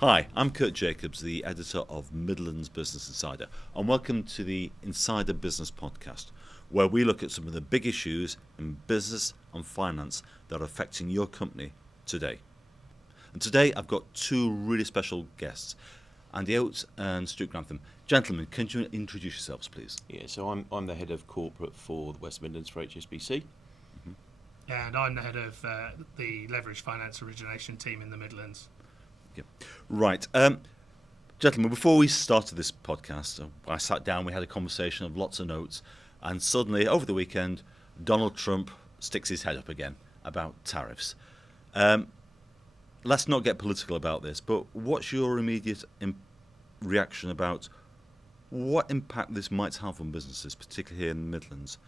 Hi, I'm Kurt Jacobs, the editor of Midlands Business Insider, and welcome to the Insider Business Podcast, where we look at some of the big issues in business and finance that are affecting your company today. And today I've got two really special guests, Andy Oates and Stuart Grantham. Gentlemen, can you introduce yourselves, please? Yeah, so I'm the head of corporate for the West Midlands for HSBC. And I'm the head of the leveraged finance origination team in the Midlands. Yeah. Right. Gentlemen, before we started this podcast, I sat down, we had a conversation of lots of notes, and suddenly, over the weekend, Donald Trump sticks his head up again about tariffs. Let's not get political about this, but what's your immediate reaction about what impact this might have on businesses, particularly here in the Midlands,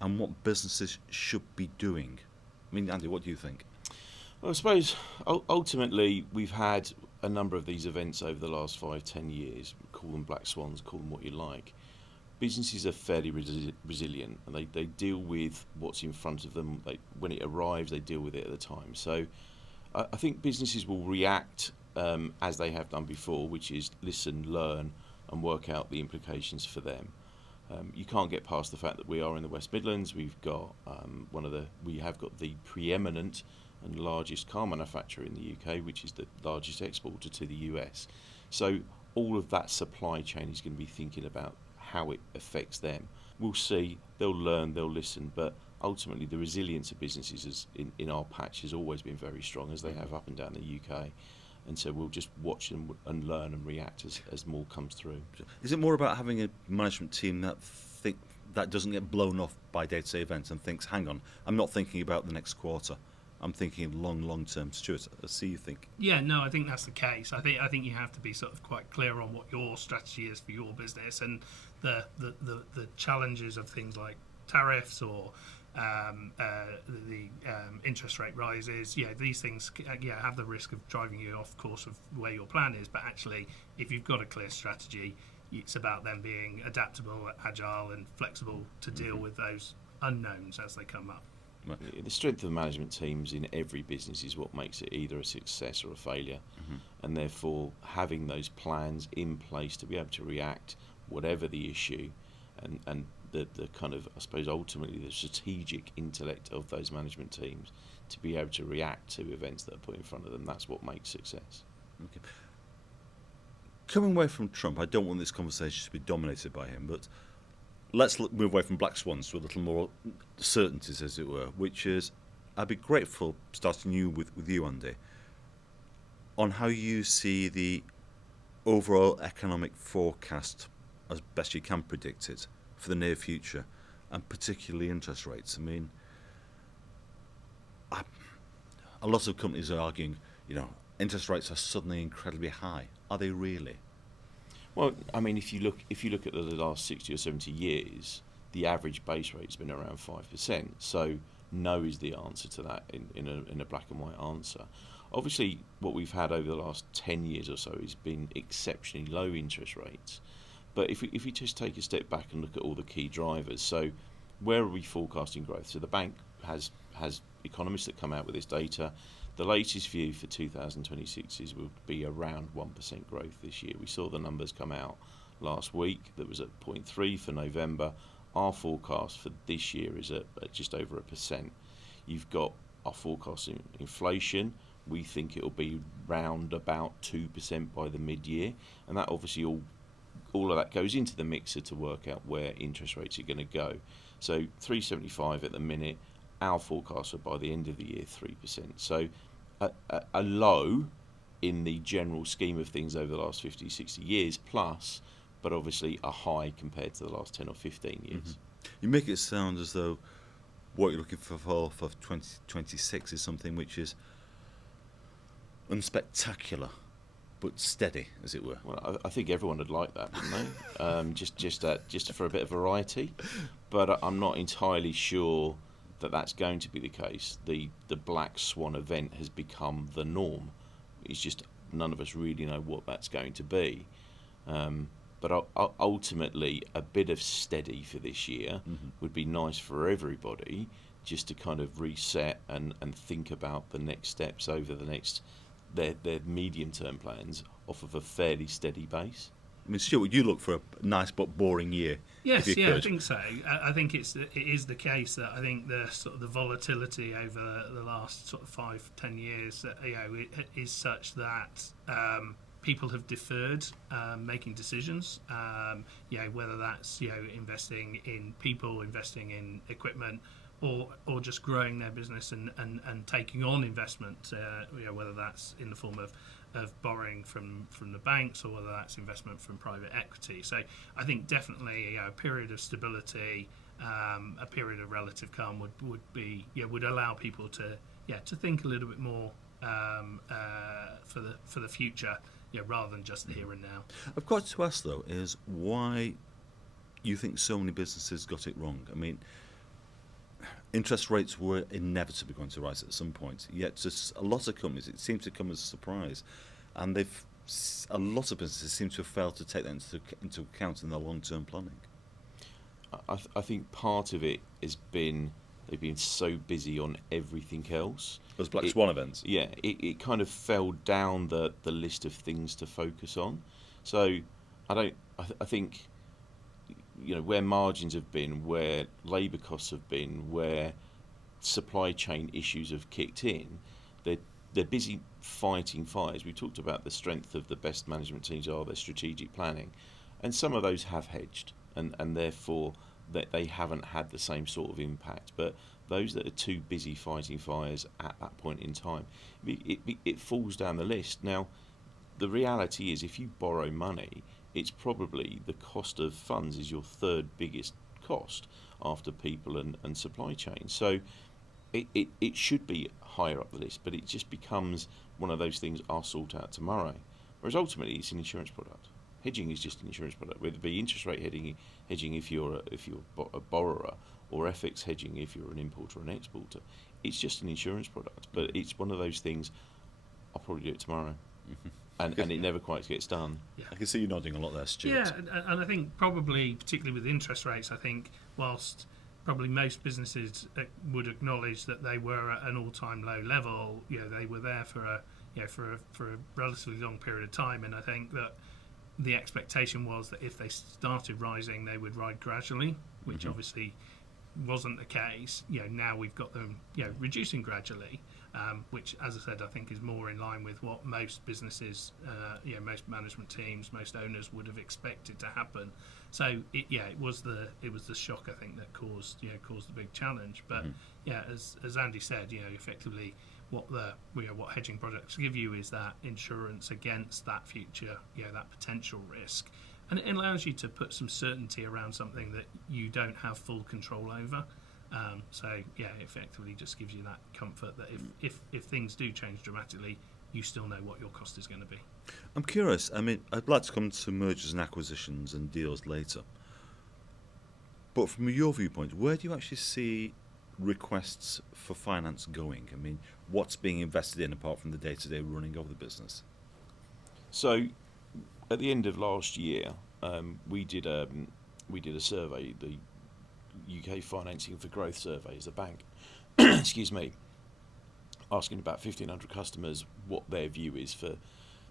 and what businesses should be doing? I mean, Andy, what do you think? Well, I suppose ultimately we've had a number of these events over the last 5-10 years. Call them black swans, call them what you like. Businesses are fairly resilient, and they deal with what's in front of them. When it arrives, they deal with it at the time. So I think businesses will react as they have done before, which is listen, learn, and work out the implications for them. You can't get past the fact that we are in the West Midlands. We've got we have got the preeminent and largest car manufacturer in the UK, which is the largest exporter to the US. So all of that supply chain is going to be thinking about how it affects them. We'll see, they'll learn, they'll listen, but ultimately the resilience of businesses in our patch has always been very strong, as they have up and down the UK. And so we'll just watch them and learn and react as more comes through. Is it more about having a management team that doesn't get blown off by day-to-day events and thinks, hang on, I'm not thinking about the next quarter, I'm thinking long term? Stuart, I see you think. Yeah, no, I think that's the case. I think you have to be sort of quite clear on what your strategy is for your business, and the challenges of things like tariffs or the interest rate rises. Yeah, these things have the risk of driving you off course of where your plan is. But actually, if you've got a clear strategy, it's about them being adaptable, agile, and flexible to deal with those unknowns as they come up. The strength of the management teams in every business is what makes it either a success or a failure, and therefore having those plans in place to be able to react whatever the issue, and the kind of, I suppose, ultimately the strategic intellect of those management teams to be able to react to events that are put in front of them, that's what makes success. Okay. Coming away from Trump, I don't want this conversation to be dominated by him, but let's move away from black swans to a little more certainties, as it were, which is, I'd be grateful, starting with you, Andy, on how you see the overall economic forecast, as best you can predict it, for the near future, and particularly interest rates. I mean, a lot of companies are arguing, interest rates are suddenly incredibly high. Are they really? Well, I mean, if you look at the last 60 or 70 years, the average base rate's been around 5%. So no is the answer to that in a black and white answer. Obviously, what we've had over the last 10 years or so has been exceptionally low interest rates. But if we just take a step back and look at all the key drivers, so where are we forecasting growth? So the bank has economists that come out with this data. The latest view for 2026 will be around 1% growth this year. We saw the numbers come out last week. That was at 0.3 for November. Our forecast for this year is at just over 1%. You've got our forecast in inflation. We think it will be round about 2% by the mid-year, and that obviously all of that goes into the mixer to work out where interest rates are going to go. So 3.75 at the minute. Our forecasts are by the end of the year 3%. So a low in the general scheme of things over the last 50, 60 years plus, but obviously a high compared to the last 10 or 15 years. Mm-hmm. You make it sound as though what you're looking for 2026 is something which is unspectacular but steady, as it were. Well, I think everyone would like that, wouldn't they? just for a bit of variety. But I'm not entirely sure that that's going to be the case. The black swan event has become the norm. It's just none of us really know what that's going to be. But ultimately, a bit of steady for this year would be nice for everybody, just to kind of reset and think about the next steps over the next their medium-term plans off of a fairly steady base. I mean, Stuart, you look for a nice but boring year. Yes, if you yeah, could. I think so. I think it is the case that I think the sort of the volatility over the last sort of 5-10 years, it is such that people have deferred making decisions. Whether that's investing in people, investing in equipment, or just growing their business and taking on investment. Whether that's in the form of borrowing from the banks, or whether that's investment from private equity. So I think definitely a period of stability, a period of relative calm would allow people to think a little bit more for the future, rather than just the here and now. I've got to ask though, is why you think so many businesses got it wrong. I mean, interest rates were inevitably going to rise at some point, yet to a lot of companies it seems to come as a surprise, and a lot of businesses seem to have failed to take that into account in their long-term planning. I think part of it has been they've been so busy on everything else. Those Black Swan events. Yeah, it kind of fell down the list of things to focus on. So I think where margins have been, where labour costs have been, where supply chain issues have kicked in, they're busy fighting fires. We talked about the strength of the best management teams are their strategic planning, and some of those have hedged, and therefore that they haven't had the same sort of impact. But those that are too busy fighting fires at that point in time, it falls down the list. Now, the reality is, if you borrow money, it's probably the cost of funds is your third biggest cost after people and supply chain. So it should be higher up the list, but it just becomes one of those things I'll sort out tomorrow. Whereas ultimately it's an insurance product. Hedging is just an insurance product, whether it be interest rate hedging if you're a borrower, or FX hedging if you're an importer or an exporter. It's just an insurance product, but it's one of those things. I'll probably do it tomorrow. And it never quite gets done. Yeah. I can see you nodding a lot there, Stuart. Yeah, and I think probably, particularly with interest rates, I think whilst probably most businesses would acknowledge that they were at an all-time low level, they were there for a relatively long period of time, and I think that the expectation was that if they started rising, they would ride gradually, which obviously wasn't the case. Now we've got them reducing gradually, which, as I said, I think is more in line with what most businesses, most management teams, most owners would have expected to happen. So it was the shock, I think, that caused the big challenge. But as Andy said, effectively what hedging products give you is that insurance against that future, that potential risk. And it allows you to put some certainty around something that you don't have full control over. It effectively just gives you that comfort that if things do change dramatically, you still know what your cost is going to be. I'm curious. I mean, I'd like to come to mergers and acquisitions and deals later. But from your viewpoint, where do you actually see requests for finance going? I mean, what's being invested in apart from the day-to-day running of the business? So, at the end of last year, we did a survey, the UK Financing for Growth survey as a bank, excuse me, asking about 1,500 customers what their view is for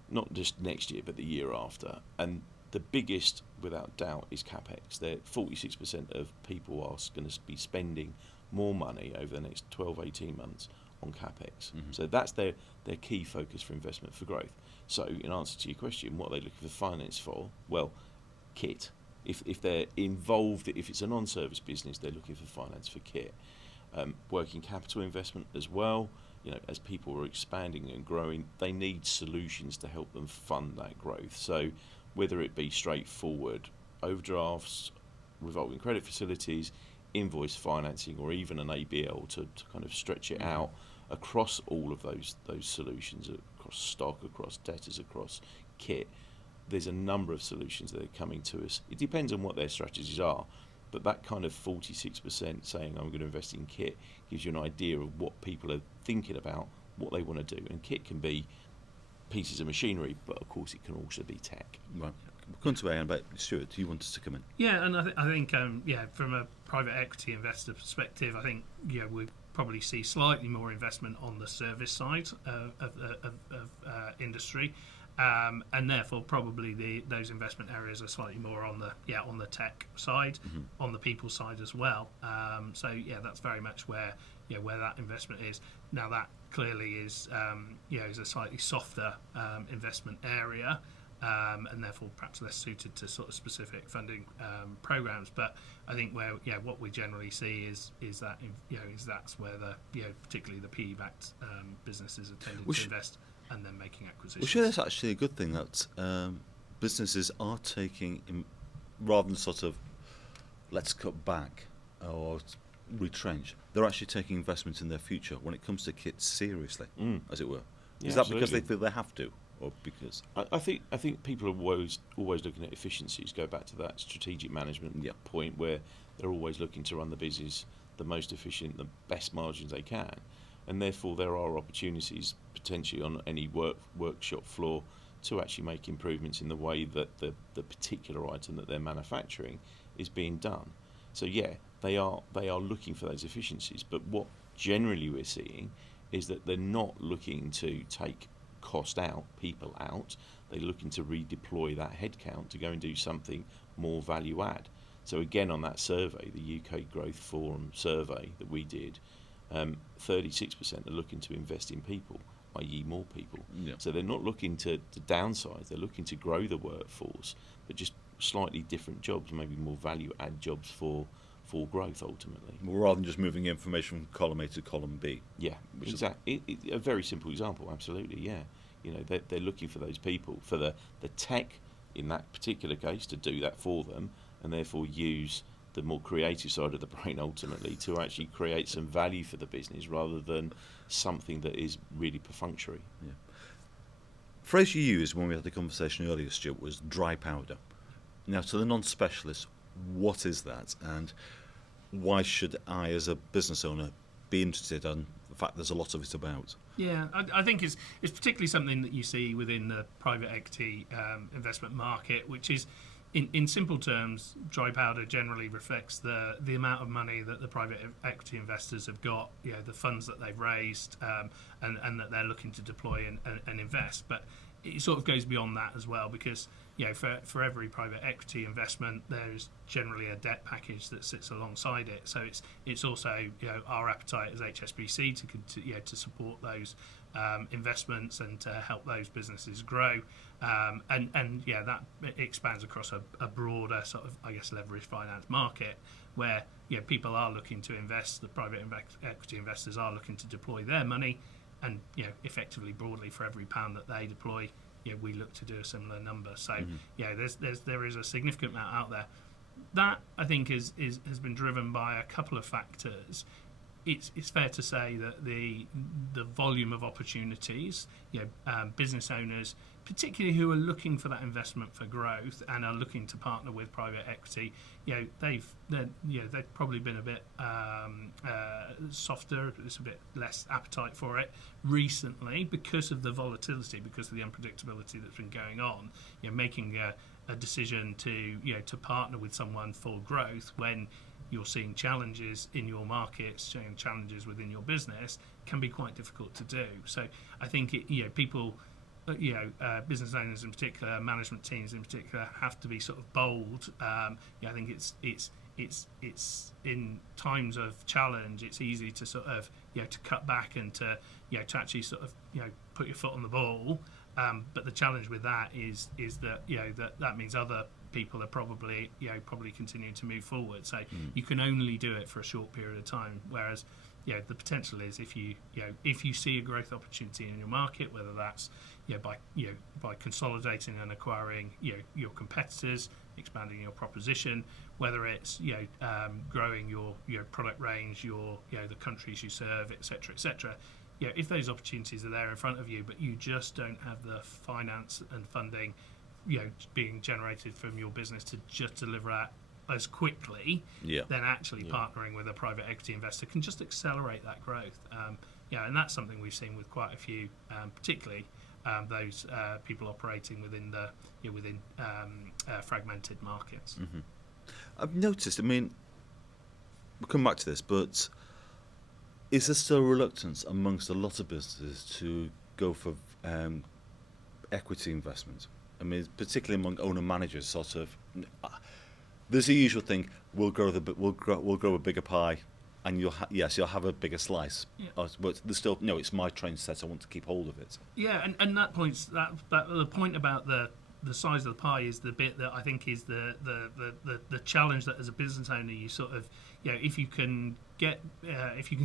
not just next year but the year after. And the biggest, without doubt, is Capex. 46% of people are going to be spending more money over the next 12, 18 months on Capex. So that's their key focus for investment for growth. So in answer to your question, what are they looking for finance for? Well, kit. If they're involved, if it's a non-service business, they're looking for finance for kit. Working capital investment as well. As people are expanding and growing, they need solutions to help them fund that growth. So whether it be straightforward overdrafts, revolving credit facilities, invoice financing, or even an ABL to kind of stretch it out across all of those solutions, across stock, across debtors, across kit. There's a number of solutions that are coming to us. It depends on what their strategies are, but that kind of 46% saying I'm going to invest in kit gives you an idea of what people are thinking about, what they want to do. And kit can be pieces of machinery, but of course it can also be tech. Right. We'll come to Ian, but Stuart, do you want us to come in? Yeah, and I think from a private equity investor perspective, I think probably see slightly more investment on the service side of industry, and therefore probably those investment areas are slightly more on the tech side, on the people side as well. So yeah, that's very much where that investment is. Now that clearly is is a slightly softer investment area. And therefore perhaps less suited to sort of specific funding programs. But I think what we generally see is that that's where particularly the PE-backed businesses are tending to invest and then making acquisitions. Well, sure, that's actually a good thing that businesses are taking, rather than sort of let's cut back or retrench, they're actually taking investment in their future when it comes to kits seriously, as it were. Yeah, is that absolutely. because they feel they have to? Or because I think people are always looking at efficiencies. Go back to that strategic management point where they're always looking to run the business the most efficient, the best margins they can, and therefore there are opportunities potentially on any workshop floor to actually make improvements in the way that the particular item that they're manufacturing is being done. So yeah, they are looking for those efficiencies. But what generally we're seeing is that they're not looking to take cost out, people out. They're looking to redeploy that headcount to go and do something more value add. So again, on that survey, the UK Growth Forum survey that we did, 36% are looking to invest in people, i.e. more people. Yeah. So they're not looking to downsize, they're looking to grow the workforce, but just slightly different jobs, maybe more value add jobs for growth ultimately. Well, rather than just moving information from column A to column B. Yeah, exactly. A very simple example, absolutely, yeah. They're looking for those people, for the tech in that particular case to do that for them, and therefore use the more creative side of the brain ultimately to actually create some value for the business rather than something that is really perfunctory. Yeah. Phrase you used when we had the conversation earlier, Stuart, was dry powder. Now, to the non-specialist, what is that, and why should I, as a business owner, be interested in the fact there's a lot of it about? Yeah, I think it's particularly something that you see within the private equity investment market, which is, in simple terms, dry powder generally reflects the amount of money that the private equity investors have got, the funds that they've raised, and that they're looking to deploy and invest. But it sort of goes beyond that as well, because for every private equity investment, there's generally a debt package that sits alongside it. So it's also our appetite as HSBC to support those investments and to help those businesses grow, and that expands across a broader sort of, I guess, leveraged finance market where people are looking to invest. The private equity investors are looking to deploy their money, and effectively broadly for every pound that they deploy, we look to do a similar number. So there is a significant amount out there. That, I think, has been driven by a couple of factors. It's fair to say that the volume of opportunities, business owners, particularly who are looking for that investment for growth and are looking to partner with private equity, they've probably been a bit softer. There's a bit less appetite for it recently because of the volatility, because of the unpredictability that's been going on. Making a decision to partner with someone for growth when you're seeing challenges in your markets, seeing challenges within your business, can be quite difficult to do. So I think people, business owners in particular, management teams in particular, have to be sort of bold. I think it's in times of challenge, it's easy to sort of to cut back and to actually sort of put your foot on the ball. But the challenge with that is that that means other people are probably continuing to move forward. So you can only do it for a short period of time. Whereas the potential is if you see a growth opportunity in your market, whether that's by consolidating and acquiring your competitors, expanding your proposition, whether it's growing your product range, the countries you serve, etc., etc. If those opportunities are there in front of you, but you just don't have the finance and funding being generated from your business to just deliver that as quickly, then actually partnering with a private equity investor can just accelerate that growth. And that's something we've seen with quite a few, particularly those people operating within fragmented markets. Mm-hmm. I've noticed, we'll come back to this, but is there still reluctance amongst a lot of businesses to go for equity investment? I mean, particularly among owner managers, sort of. There's the usual thing: we'll grow a bigger pie, and you'll have a bigger slice. Yeah. But there's still no. It's my train set. I want to keep hold of it. Yeah, and that points that the point about the size of the pie is the bit that I think is the challenge that as a business owner you sort of, if you can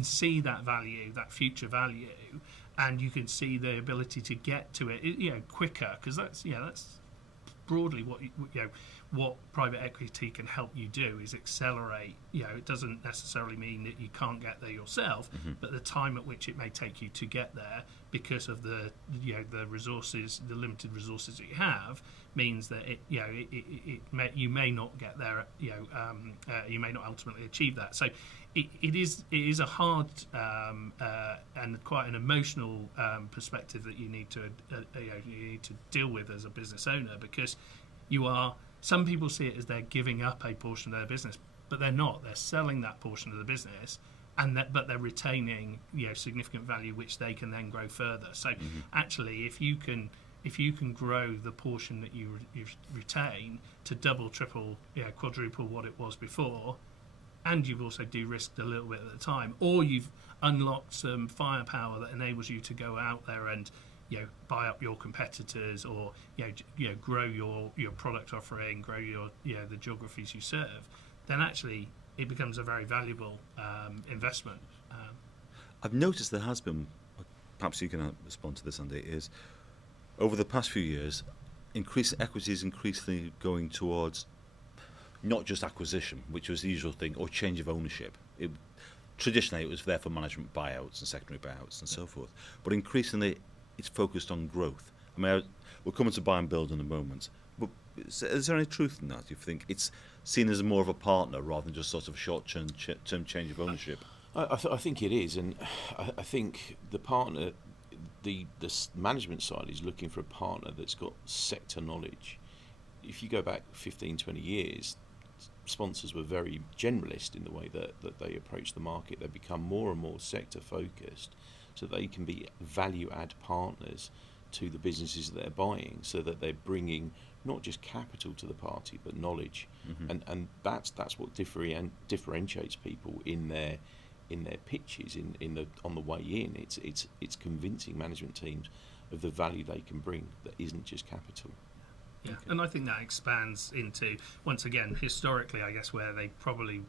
see that value, that future value, and you can see the ability to get to it, quicker, because that's broadly what private equity can help you do is accelerate. It doesn't necessarily mean that you can't get there yourself, but the time at which it may take you to get there, because of the resources, the limited resources that you have, means that you may not get there. You may not ultimately achieve that. So it is a hard and quite an emotional perspective that you need to deal with as a business owner, because some people see it as they're giving up a portion of their business, but they're not. They're selling that portion of the business, but they're retaining significant value, which they can then grow further. So actually, if you can grow the portion that you retain to double, triple, quadruple what it was before, and you've also de-risked a little bit at the time, or you've unlocked some firepower that enables you to go out there and buy up your competitors, or grow your product offering, grow the geographies you serve, then actually it becomes a very valuable investment. I've noticed there has been, perhaps you can respond to this, Andy, is over the past few years, equity is increasingly going towards not just acquisition, which was the usual thing, or change of ownership. Traditionally, it was there for management buyouts and secondary buyouts and so forth, but increasingly it's focused on growth. I mean, we'll come into buy and build in a moment, but is there any truth in that? Do you think it's seen as more of a partner rather than just sort of short-term change of ownership? I think it is, and I think the partner, the management side is looking for a partner that's got sector knowledge. If you go back 15, 20 years, sponsors were very generalist in the way that they approach the market. They've become more and more sector focused, so they can be value-add partners to the businesses that they're buying, so that they're bringing not just capital to the party, but knowledge, and that's what differentiates people in their pitches on the way in. It's convincing management teams of the value they can bring that isn't just capital. Yeah, okay. And I think that expands into, once again, historically, I guess, where they probably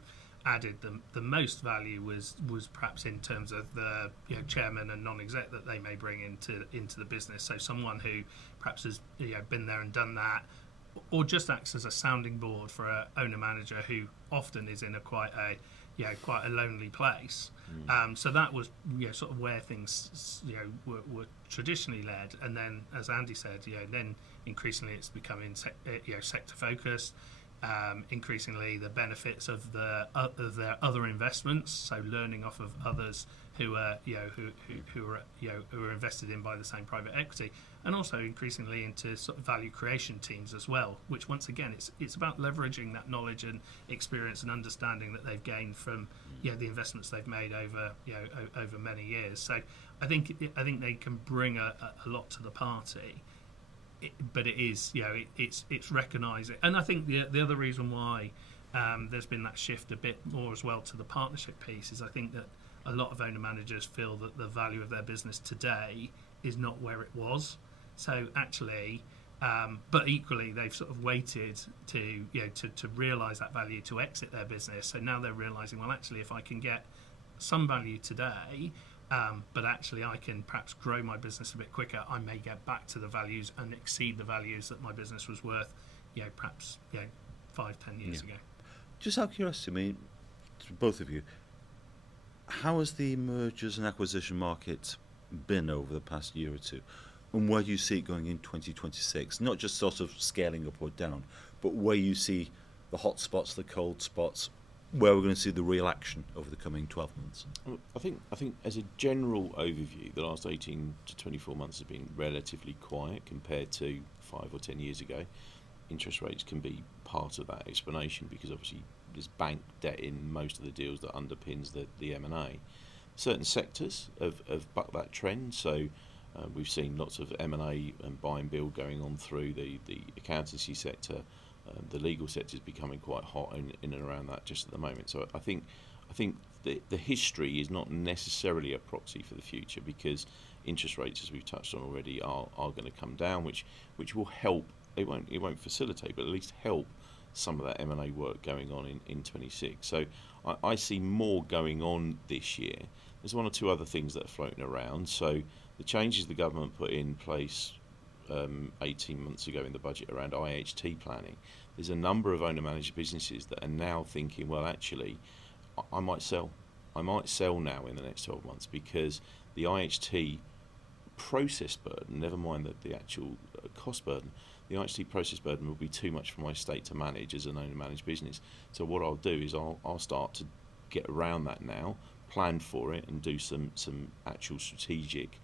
added the most value was perhaps in terms of the chairman and non-exec that they may bring into the business. So someone who perhaps has been there and done that, or just acts as a sounding board for an owner manager who often is in quite a lonely place. So that was sort of where things were traditionally led, and then, as Andy said, then increasingly it's becoming sector focused. Increasingly, the benefits of their other investments, so learning off of others who are who are invested in by the same private equity, and also increasingly into sort of value creation teams as well. Which, once again, it's about leveraging that knowledge and experience and understanding that they've gained from the investments they've made over over many years. So I think they can bring a lot to the party. But it is, it's recognising, and I think the other reason why there's been that shift a bit more as well to the partnership piece is I think that a lot of owner managers feel that the value of their business today is not where it was. So actually, but equally they've sort of waited to realise that value to exit their business. So now they're realising, well, actually, if I can get some value today. But actually I can perhaps grow my business a bit quicker, I may get back to the values and exceed the values that my business was worth, perhaps 5-10 years ago. Just out of curiosity, I mean, to both of you, how has the mergers and acquisition market been over the past year or two? And where do you see it going in 2026? Not just sort of scaling up or down, but where you see the hot spots, the cold spots, where we're going to see the real action over the coming 12 months? I think as a general overview, the last 18 to 24 months has been relatively quiet compared to 5 or 10 years ago. Interest rates can be part of that explanation because obviously there's bank debt in most of the deals that underpins the M&A. certain sectors have bucked that trend. So we've seen lots of M&A and buy and build going on through the accountancy sector. The legal sector is becoming quite hot in and around that just at the moment. So I think the history is not necessarily a proxy for the future, because interest rates, as we've touched on already, are going to come down, which will help. It won't facilitate, but at least help some of that M&A work going on in 26. So I see more going on this year. There's one or two other things that are floating around. So the changes the government put in place 18 months ago in the budget around IHT planning, there's a number of owner-managed businesses that are now thinking, well, actually, I might sell. I might sell now in the next 12 months, because the IHT process burden, never mind the actual cost burden, the IHT process burden will be too much for my estate to manage as an owner-managed business. So what I'll do is I'll start to get around that now, plan for it, and do some actual strategic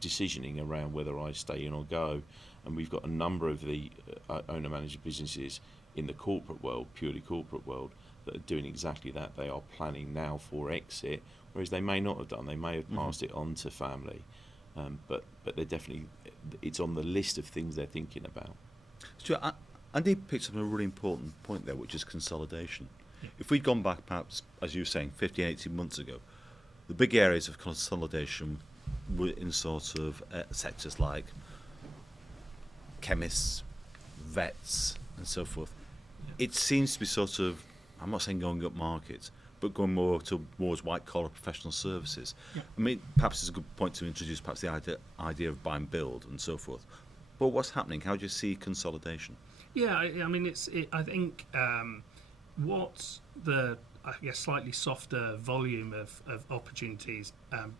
decisioning around whether I stay in or go. And we've got a number of the owner-managed businesses in the corporate world, purely corporate world, that are doing exactly that. They are planning now for exit, whereas they may not have done. They may have passed it on to family, but they're definitely, it's on the list of things they're thinking about. Stuart, Andy picked up on a really important point there, which is consolidation. Yeah. If we'd gone back, perhaps, as you were saying, 15, 18 months ago, the big areas of consolidation were in sort of sectors like chemists, vets, and so forth. Yeah. It seems to be sort of, I'm not saying going up market, but going more towards white-collar professional services. Yeah. I mean, perhaps it's a good point to introduce perhaps the idea of buy and build and so forth. But what's happening? How do you see consolidation? Yeah, I mean, I think what the, I guess, slightly softer volume of opportunities,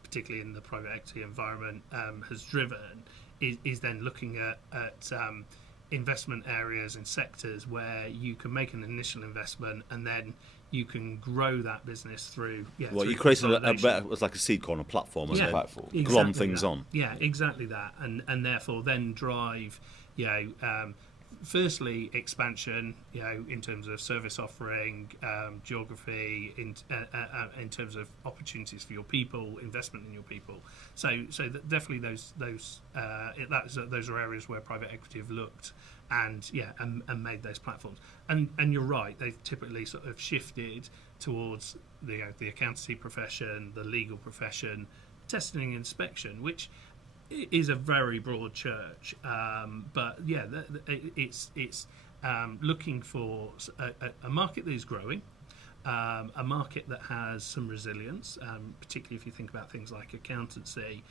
particularly in the private equity environment, has driven is then looking at investment areas and sectors where you can make an initial investment and then you can grow that business through. Yeah, well, you create it's like a seed corner platform, yeah, platform. Exactly glom things that. On. Yeah, exactly that, and therefore then drive, firstly expansion, in terms of service offering, geography, in terms of opportunities for your people, investment in your people. So definitely those are areas where private equity have looked and made those platforms. And you're right, they've typically sort of shifted towards the accountancy profession, the legal profession, testing and inspection, which is a very broad church, but it's looking for a market that is growing, a market that has some resilience, particularly if you think about things like accountancy.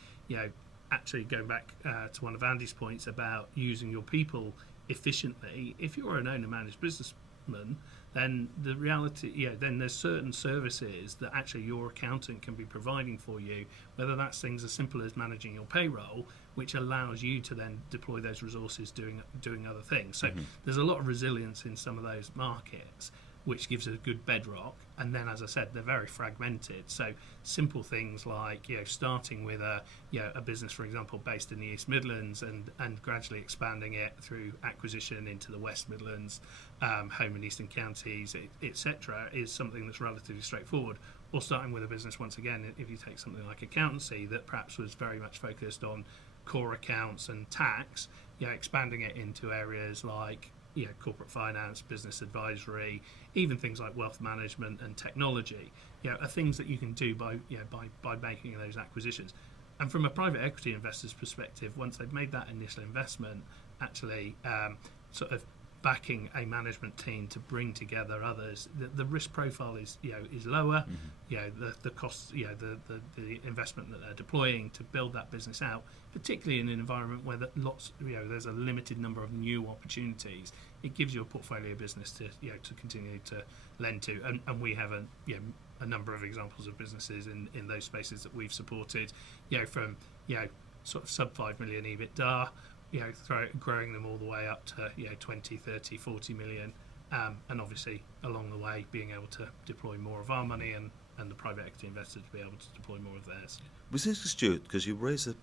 Actually going back to one of Andy's points about using your people efficiently. If you're an owner-managed businessman, then the reality, then there's certain services that actually your accountant can be providing for you, whether that's things as simple as managing your payroll, which allows you to then deploy those resources doing other things. So there's a lot of resilience in some of those markets, which gives a good bedrock. And then, as I said, they're very fragmented. So simple things like, starting with a business, for example, based in the East Midlands and gradually expanding it through acquisition into the West Midlands, home and eastern counties, etc., is something that's relatively straightforward. Or starting with a business, once again, if you take something like accountancy that perhaps was very much focused on core accounts and tax, expanding it into areas like corporate finance, business advisory, even things like wealth management and technology, are things that you can do by making those acquisitions. And from a private equity investor's perspective, once they've made that initial investment, actually sort of backing a management team to bring together others, the risk profile is lower. The costs, the investment that they're deploying to build that business out, particularly in an environment where there's a limited number of new opportunities, it gives you a portfolio business to continue to lend to, and we have a number of examples of businesses in those spaces that we've supported, from sort of sub 5 million EBITDA, growing them all the way up to 20, 30, 40 million, and obviously along the way being able to deploy more of our money and the private equity investors to be able to deploy more of theirs. Was this, Stuart, because you raised a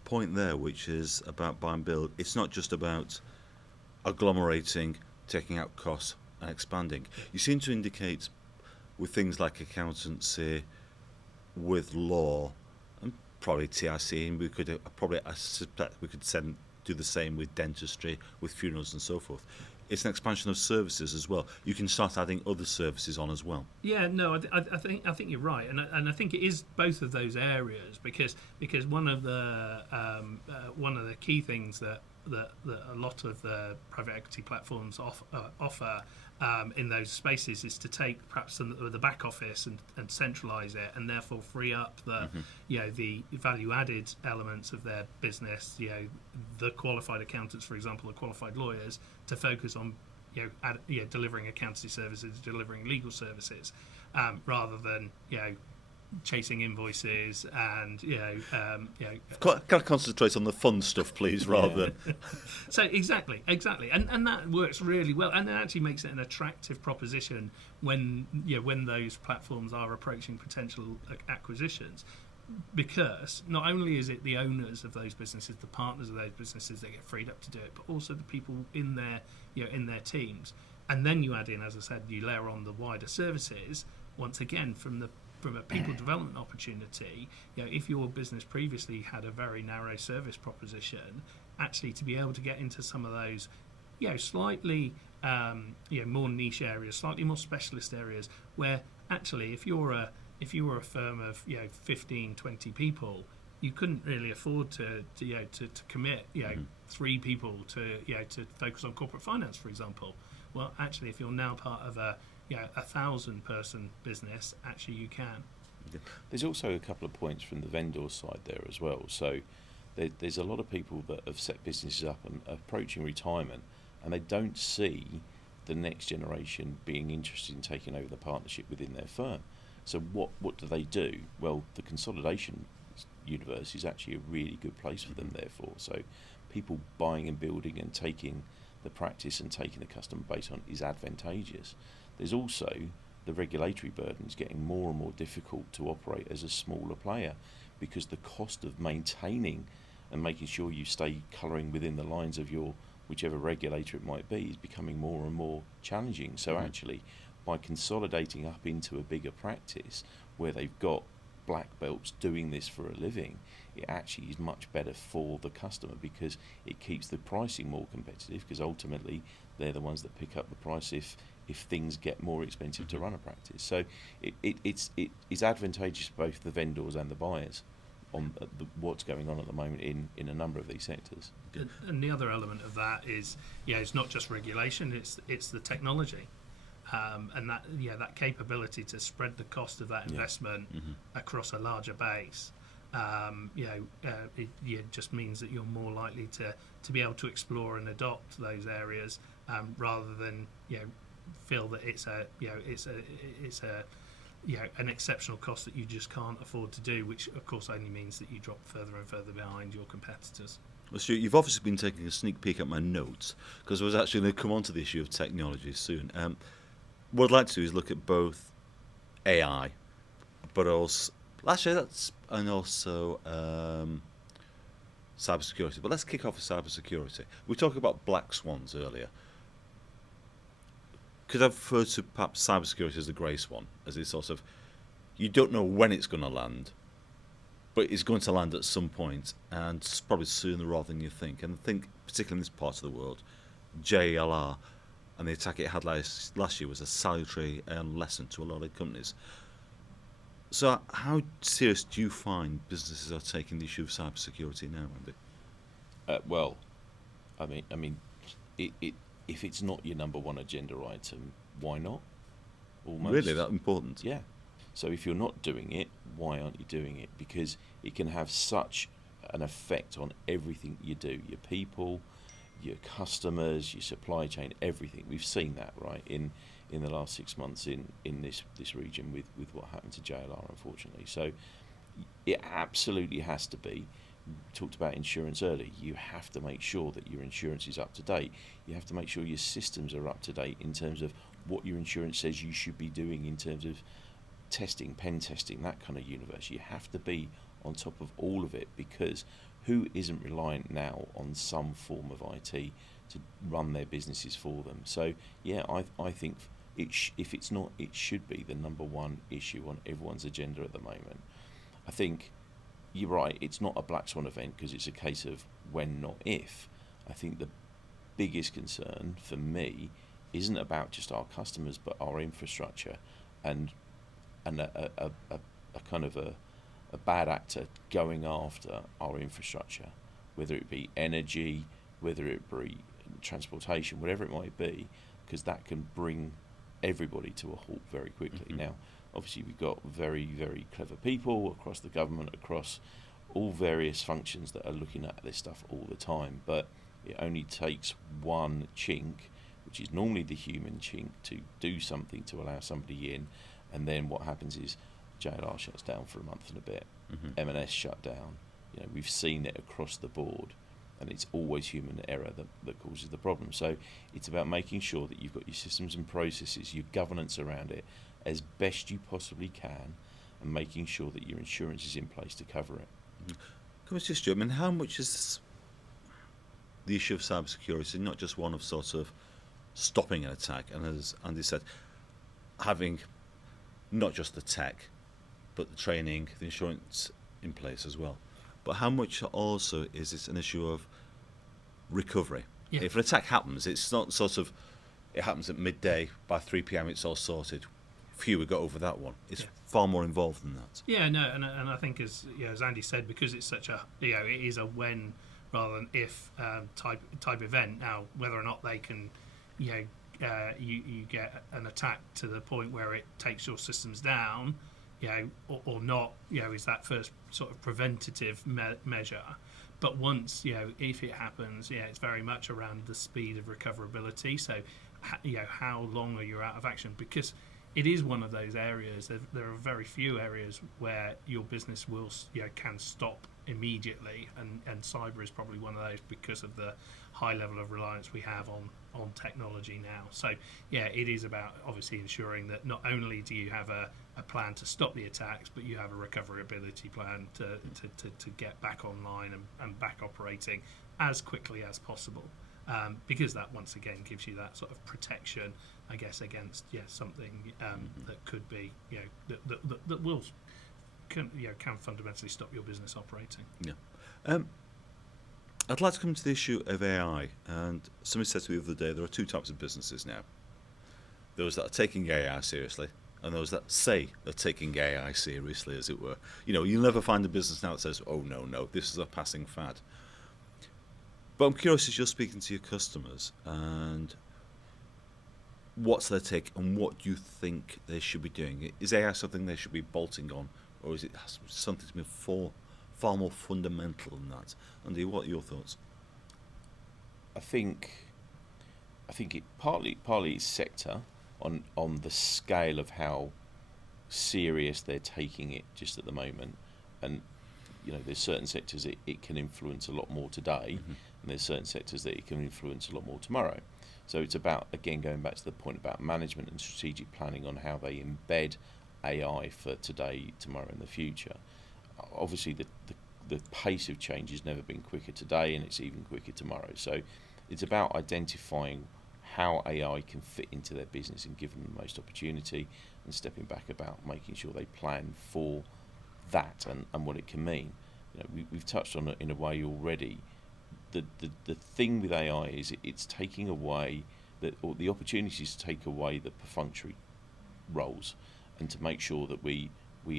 point there which is about buy and build. It's not just about agglomerating, taking out costs and expanding. You seem to indicate with things like accountancy, with law and probably TIC, and we could I suspect we could do the same with dentistry, with funerals and so forth. It's an expansion of services as well. You can start adding other services on as well. Yeah, no, I think you're right, and I think it is both of those areas because one of the key things that a lot of the private equity platforms offer in those spaces is to take perhaps the back office and centralise it, and therefore free up the the value added elements of their business. The qualified accountants, for example, the qualified lawyers, to focus on delivering accountancy services, delivering legal services, rather than chasing invoices and Can I concentrate on the fun stuff, please, rather than so exactly, and that works really well, and it actually makes it an attractive proposition when those platforms are approaching potential acquisitions, because not only is it the owners of those businesses, the partners of those businesses that get freed up to do it, but also the people in their in their teams, and then you add in, as I said, you layer on the wider services once again from a people development opportunity. If your business previously had a very narrow service proposition, actually to be able to get into some of those, slightly, more niche areas, slightly more specialist areas, where actually if you were a firm of 15, 20 people, you couldn't really afford to commit 3 people to focus on corporate finance, for example. Well, actually, if you're now part of a 1,000-person business, actually you can. There's also a couple of points from the vendor side there as well. So there's a lot of people that have set businesses up and are approaching retirement, and they don't see the next generation being interested in taking over the partnership within their firm. So what do? Well, the consolidation universe is actually a really good place for them, therefore. So people buying and building and taking the practice and taking the customer base on is advantageous. There's also the regulatory burden is getting more and more difficult to operate as a smaller player, because the cost of maintaining and making sure you stay colouring within the lines of your whichever regulator it might be is becoming more and more challenging. So actually, by consolidating up into a bigger practice where they've got black belts doing this for a living, it actually is much better for the customer, because it keeps the pricing more competitive, because ultimately they're the ones that pick up the price if things get more expensive to run a practice. So it's advantageous for both the vendors and the buyers on what's going on at the moment in a number of these sectors. And the other element of that is, it's not just regulation, it's the technology. And that capability to spread the cost of that investment across a larger base, it just means that you're more likely to be able to explore and adopt those areas, rather than feel that it's an exceptional cost that you just can't afford to do, which of course only means that you drop further and further behind your competitors. Well, Stuart, you've obviously been taking a sneak peek at my notes, because I was actually going to come on to the issue of technology soon. What I'd like to do is look at both AI, but also cybersecurity. But let's kick off with cybersecurity. We talked about black swans earlier. Could I refer to perhaps cybersecurity as the grey swan, as it's sort of, you don't know when it's going to land, but it's going to land at some point, and probably sooner rather than you think. And I think, particularly in this part of the world, JLR and the attack it had last year was a salutary lesson to a lot of companies. So how serious do you find businesses are taking the issue of cybersecurity now, Andy? Well, I mean, if it's not your number one agenda item, why not? Almost. Really, that important? Yeah. So if you're not doing it, why aren't you doing it? Because it can have such an effect on everything you do, your people, your customers, your supply chain, everything. We've seen that, right, in the last 6 months in this region with what happened to JLR, unfortunately. So it absolutely has to be. We talked about insurance earlier. You have to make sure that your insurance is up to date. You have to make sure your systems are up to date in terms of what your insurance says you should be doing in terms of testing, pen testing, that kind of universe. You have to be on top of all of it, because who isn't reliant now on some form of IT to run their businesses for them? So yeah, I think if it's not, it should be the number one issue on everyone's agenda at the moment. I think you're right, it's not a black swan event because it's a case of when, not if. I think the biggest concern for me isn't about just our customers but our infrastructure, and a kind of a bad actor going after our infrastructure, whether it be energy, whether it be transportation, whatever it might be, because that can bring everybody to a halt very quickly. Now, obviously, we've got very, very clever people across the government, across all various functions that are looking at this stuff all the time, but it only takes one chink, which is normally the human chink, to do something to allow somebody in, and then what happens is JLR shuts down for a month and a bit, M&S shut down. We've seen it across the board, and it's always human error that causes the problem. So it's about making sure that you've got your systems and processes, your governance around it as best you possibly can, and making sure that your insurance is in place to cover it. Come on, Stuart, I mean, how much is the issue of cybersecurity not just one of sort of stopping an attack, and as Andy said, having not just the tech, but the training, the insurance in place as well? But how much also is it an issue of recovery? Yeah. If an attack happens, it's not sort of, it happens at midday, by 3 p.m. it's all sorted. Phew, we got over that one. It's far more involved than that. Yeah, no, and I think as Andy said, because it's such a it is a when rather than if type event. Now, whether or not they can, you get an attack to the point where it takes your systems down, or not, is that first sort of preventative measure. But once, if it happens, it's very much around the speed of recoverability. So, how long are you out of action? Because it is one of those areas. There are very few areas where your business will, can stop immediately, and cyber is probably one of those because of the high level of reliance we have on technology now. So, it is about obviously ensuring that not only do you have a plan to stop the attacks, but you have a recoverability plan to get back online and back operating as quickly as possible. Because that once again gives you that sort of protection, I guess, against something that could be that will can fundamentally stop your business operating. Yeah. I'd like to come to the issue of AI, and somebody said to me the other day there are two types of businesses now: those that are taking AI seriously, and those that say they're taking AI seriously, as it were. You'll never find a business now that says, "Oh no, this is a passing fad." But I'm curious, as you're speaking to your customers, and what's their take, and what do you think they should be doing? Is AI something they should be bolting on, or is it something to be far more fundamental than that? Andy, what are your thoughts? I think it partly is sector on the scale of how serious they're taking it just at the moment, and there's certain sectors it can influence a lot more today, and there's certain sectors that it can influence a lot more tomorrow. So it's about, again, going back to the point about management and strategic planning on how they embed AI for today, tomorrow, and the future. Obviously, the pace of change has never been quicker today, and it's even quicker tomorrow. So it's about identifying how AI can fit into their business and give them the most opportunity, and stepping back about making sure they plan for that and what it can mean. We've touched on it in a way already. The thing with AI is it's taking away the opportunities to take away the perfunctory roles, and to make sure that we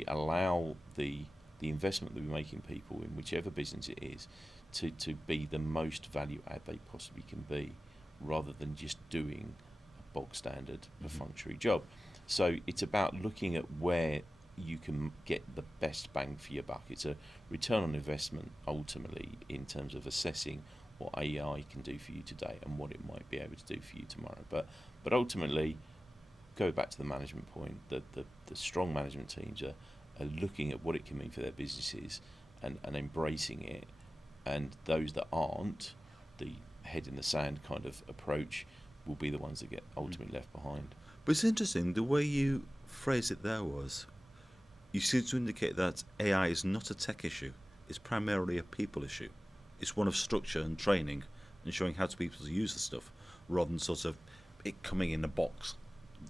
allow the investment that we make in people, in whichever business it is, to be the most value add they possibly can be, rather than just doing a bog standard perfunctory job. So it's about looking at where you can get the best bang for your buck. It's a return on investment ultimately, in terms of assessing what AI can do for you today and what it might be able to do for you tomorrow. But ultimately, go back to the management point, the strong management teams are looking at what it can mean for their businesses and embracing it, and those that aren't, the head in the sand kind of approach, will be the ones that get ultimately left behind. But it's interesting, the way you phrased it there was, you seem to indicate that AI is not a tech issue, it's primarily a people issue. It's one of structure and training and showing how to people to use the stuff, rather than sort of it coming in a box.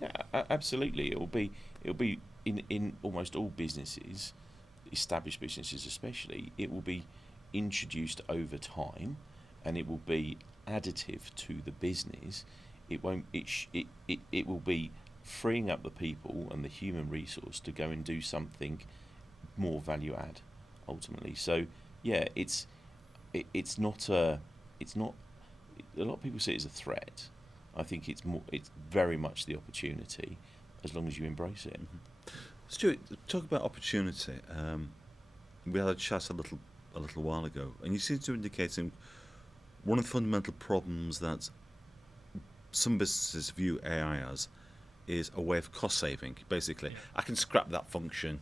Yeah, absolutely. It'll be in almost all businesses. established businesses especially, it will be introduced over time, and it will be additive to the business. It won't. It will be freeing up the people and the human resource to go and do something more value add, ultimately. So yeah, it's not a lot of people see it as a threat. I think it's very much the opportunity, as long as you embrace it. Mm-hmm. Stuart, talk about opportunity. We had a chat a little while ago, and you seem to indicating one of the fundamental problems that some businesses view AI as is a way of cost saving. Basically, I can scrap that function,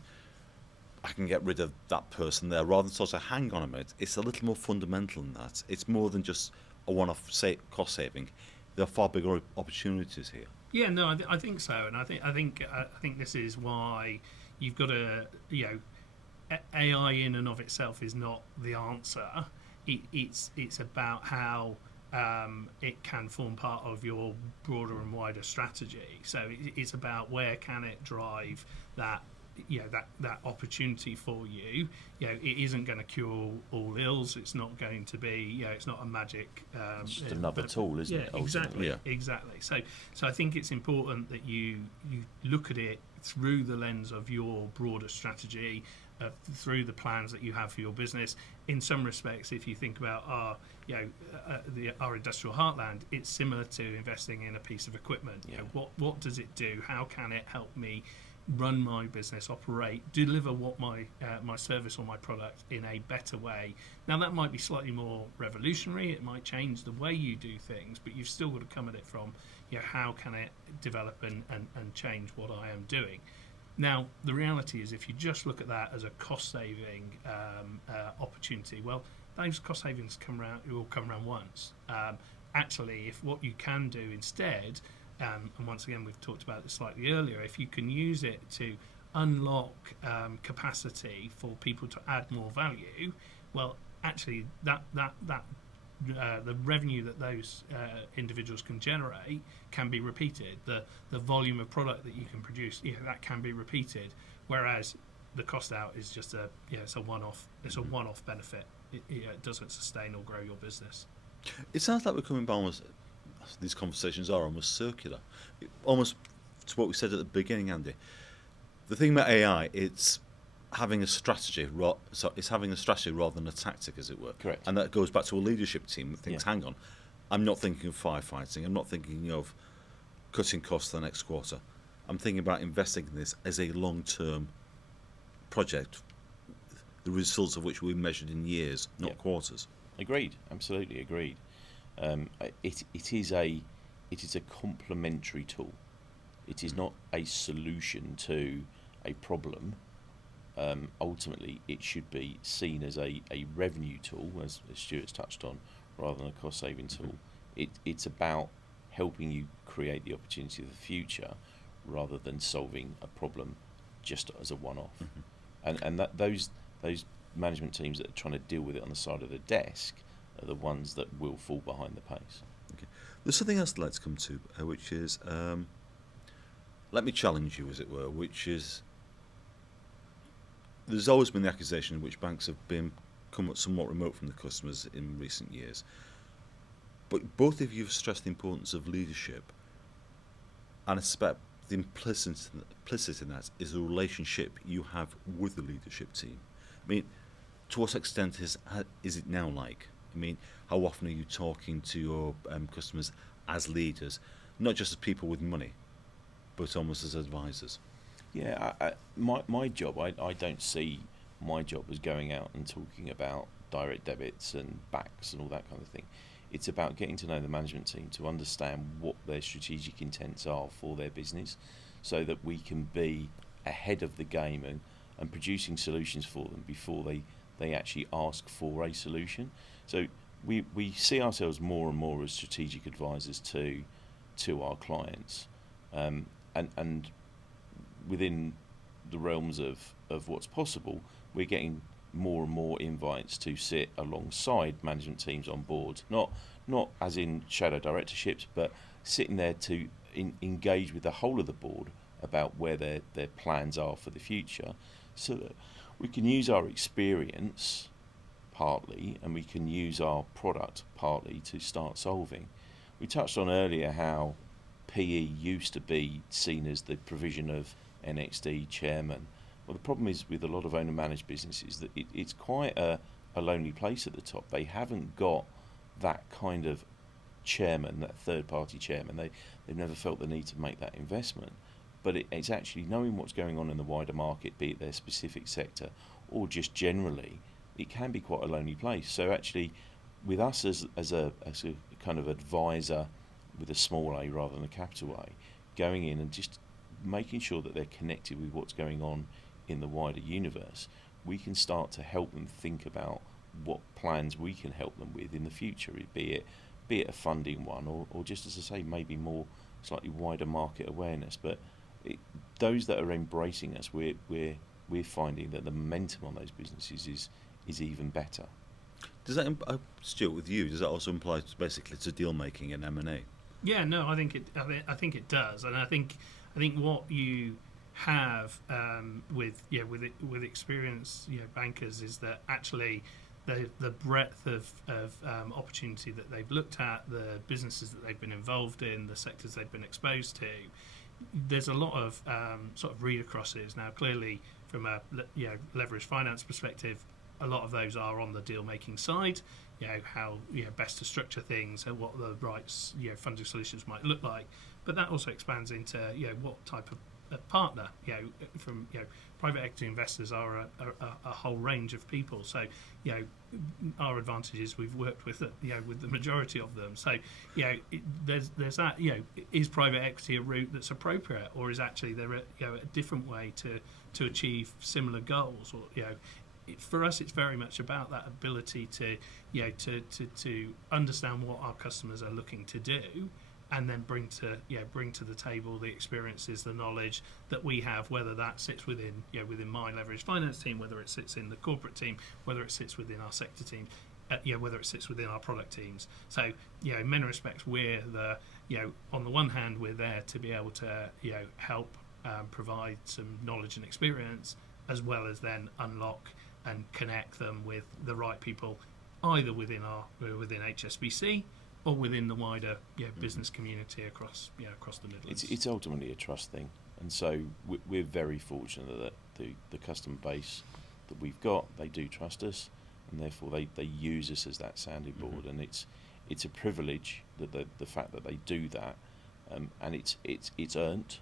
I can get rid of that person there, rather than sort of hang on a minute. It's a little more fundamental than that. It's more than just a one-off cost saving. There are far bigger opportunities here. Yeah, no, I think so, and I think this is why you've got to, AI in and of itself is not the answer. It's about how it can form part of your broader and wider strategy. So it's about where can it drive that that opportunity for you. It isn't going to cure all ills. It's not going to be it's not a magic. It's just another tool, isn't it? Exactly. Ultimately? Yeah, exactly. So I think it's important that you look at it through the lens of your broader strategy, through the plans that you have for your business. In some respects, if you think about our industrial heartland, it's similar to investing in a piece of equipment. Yeah. What does it do? How can it help me run my business, operate, deliver what my service or my product in a better way? Now that might be slightly more revolutionary. It might change the way you do things, but you've still got to come at it from how can it develop and change what I am doing. Now, the reality is, if you just look at that as a cost-saving opportunity, well, those cost savings will come around once. Actually, if what you can do instead, and once again, we've talked about this slightly earlier, if you can use it to unlock capacity for people to add more value, well, actually, the revenue that those individuals can generate can be repeated. The volume of product that you can produce, that can be repeated. Whereas the cost out is just it's a one-off. It's a one-off benefit. It doesn't sustain or grow your business. It sounds like we're coming by almost. These conversations are almost circular, almost to what we said at the beginning, Andy. The thing about AI, it's having a strategy. It's having a strategy rather than a tactic, as it were. Correct. And that goes back to a leadership team that thinks, hang on, I'm not thinking of firefighting. I'm not thinking of cutting costs the next quarter. I'm thinking about investing in this as a long-term project, the results of which will be measured in years, not quarters. Agreed. Absolutely agreed. It is a complementary tool. It is not a solution to a problem. Ultimately, it should be seen as a revenue tool, as Stuart's touched on, rather than a cost-saving tool. It's about helping you create the opportunity of the future, rather than solving a problem just as a one-off. And that those management teams that are trying to deal with it on the side of the desk are the ones that will fall behind the pace. Okay. There's something else I'd like to come to, which is, let me challenge you, as it were, which is, there's always been the accusation in which banks have come somewhat remote from the customers in recent years. But both of you have stressed the importance of leadership, and I suspect the implicit in that is the relationship you have with the leadership team. I mean, to what extent is it now like? I mean, how often are you talking to your customers as leaders, not just as people with money, but almost as advisors? Yeah, my job, I don't see my job as going out and talking about direct debits and backs and all that kind of thing. It's about getting to know the management team to understand what their strategic intents are for their business, so that we can be ahead of the game and producing solutions for them before they actually ask for a solution. So we see ourselves more and more as strategic advisors to our clients, and within the realms of what's possible, we're getting more and more invites to sit alongside management teams on board, not as in shadow directorships, but sitting there to engage with the whole of the board about where their plans are for the future, so that we can use our experience partly, and we can use our product partly to start solving. We touched on earlier how PE used to be seen as the provision of NXD chairman. Well, the problem is with a lot of owner-managed businesses that it's quite a lonely place at the top. They haven't got that kind of chairman, that third-party chairman. They've never felt the need to make that investment. But it's actually knowing what's going on in the wider market, be it their specific sector or just generally, it can be quite a lonely place. So actually, with us as a kind of advisor with a small a rather than a capital A, going in and just making sure that they're connected with what's going on in the wider universe, we can start to help them think about what plans we can help them with in the future, be it a funding one or just, as I say, maybe more slightly wider market awareness. But those that are embracing us, we're finding that the momentum on those businesses is even better. Does that, Stuart, with you, does that also imply basically to deal making and M&A? Yeah, no, I think it does, and I think what you have with experienced bankers is that actually the breadth of opportunity that they've looked at, the businesses that they've been involved in, the sectors they've been exposed to. There's a lot of sort of read acrosses now. Clearly, from a leveraged finance perspective, a lot of those are on the deal making side. How best to structure things and what the right funding solutions might look like. But that also expands into what type of partner. From private equity investors are a whole range of people. So our advantage is we've worked with with the majority of them. So there's that. Is private equity a route that's appropriate, or is actually there a different way to achieve similar goals? Or for us, it's very much about that ability to understand what our customers are looking to do, and then bring to the table the experiences, the knowledge that we have, whether that sits within my leveraged finance team, whether it sits in the corporate team, whether it sits within our sector team, whether it sits within our product teams. So in many respects, we're on the one hand, we're there to be able to help provide some knowledge and experience, as well as then unlock and connect them with the right people, either within HSBC or within the wider business community across the Midlands. It's ultimately a trust thing, and so we're very fortunate that the customer base that we've got, they do trust us, and therefore they use us as that sounding board, and it's a privilege that the fact that they do that, and it's earned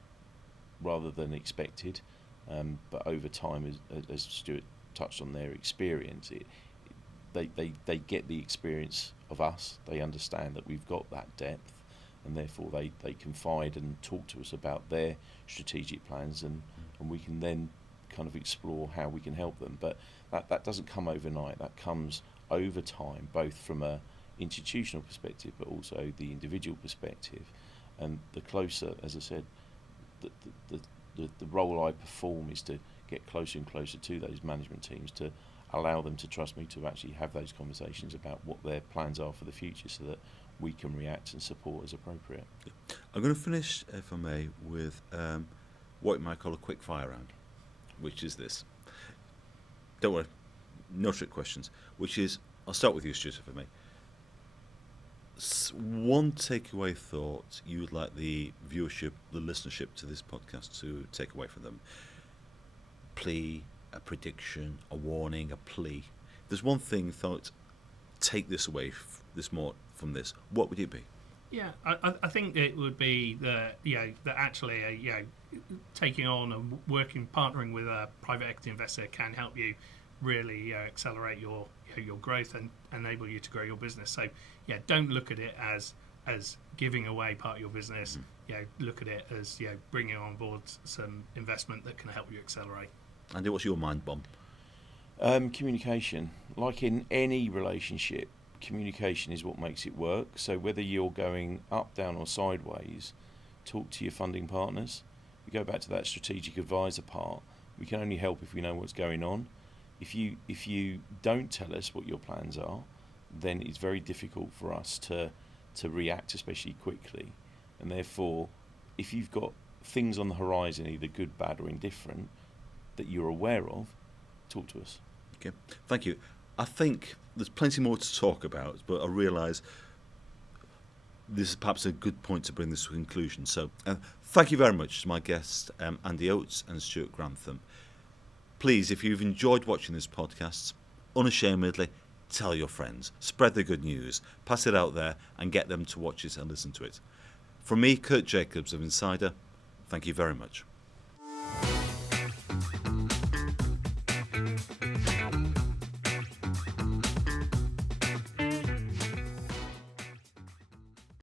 rather than expected, but over time, as Stuart touched on their experience, they get the experience of us. They understand that we've got that depth, and therefore they confide and talk to us about their strategic plans, and we can then kind of explore how we can help them. But that doesn't come overnight. That comes over time, both from a institutional perspective but also the individual perspective. And the closer, as I said, the role I perform is to get closer and closer to those management teams, to allow them to trust me to actually have those conversations about what their plans are for the future, so that we can react and support as appropriate. I'm going to finish, if I may, with what you might call a quick fire round, which is this. Don't worry, no trick questions. Which is, I'll start with you, Stuart, if I may. One takeaway thought you would like the viewership, the listenership to this podcast to take away from them. Plea, a prediction, a warning, a plea. There's one thing thought, take this away, from this. What would it be? Yeah, I think it would be that actually taking on and partnering with a private equity investor can help you really accelerate your growth and enable you to grow your business. So don't look at it as giving away part of your business. Look at it as bringing on board some investment that can help you accelerate. Andy, what's your mind bomb? Communication. Like in any relationship, communication is what makes it work. So whether you're going up, down or sideways, talk to your funding partners. We go back to that strategic advisor part. We can only help if we know what's going on. If you don't tell us what your plans are, then it's very difficult for us to react, especially quickly. And therefore, if you've got things on the horizon, either good, bad or indifferent, that you're aware of, talk to us. Okay, thank you. I think there's plenty more to talk about, but I realise this is perhaps a good point to bring this to a conclusion. So thank you very much to my guests, Andy Oates and Stuart Grantham. Please, if you've enjoyed watching this podcast, unashamedly tell your friends, spread the good news, pass it out there and get them to watch it and listen to it. From me, Kurt Jacobs of Insider, thank you very much.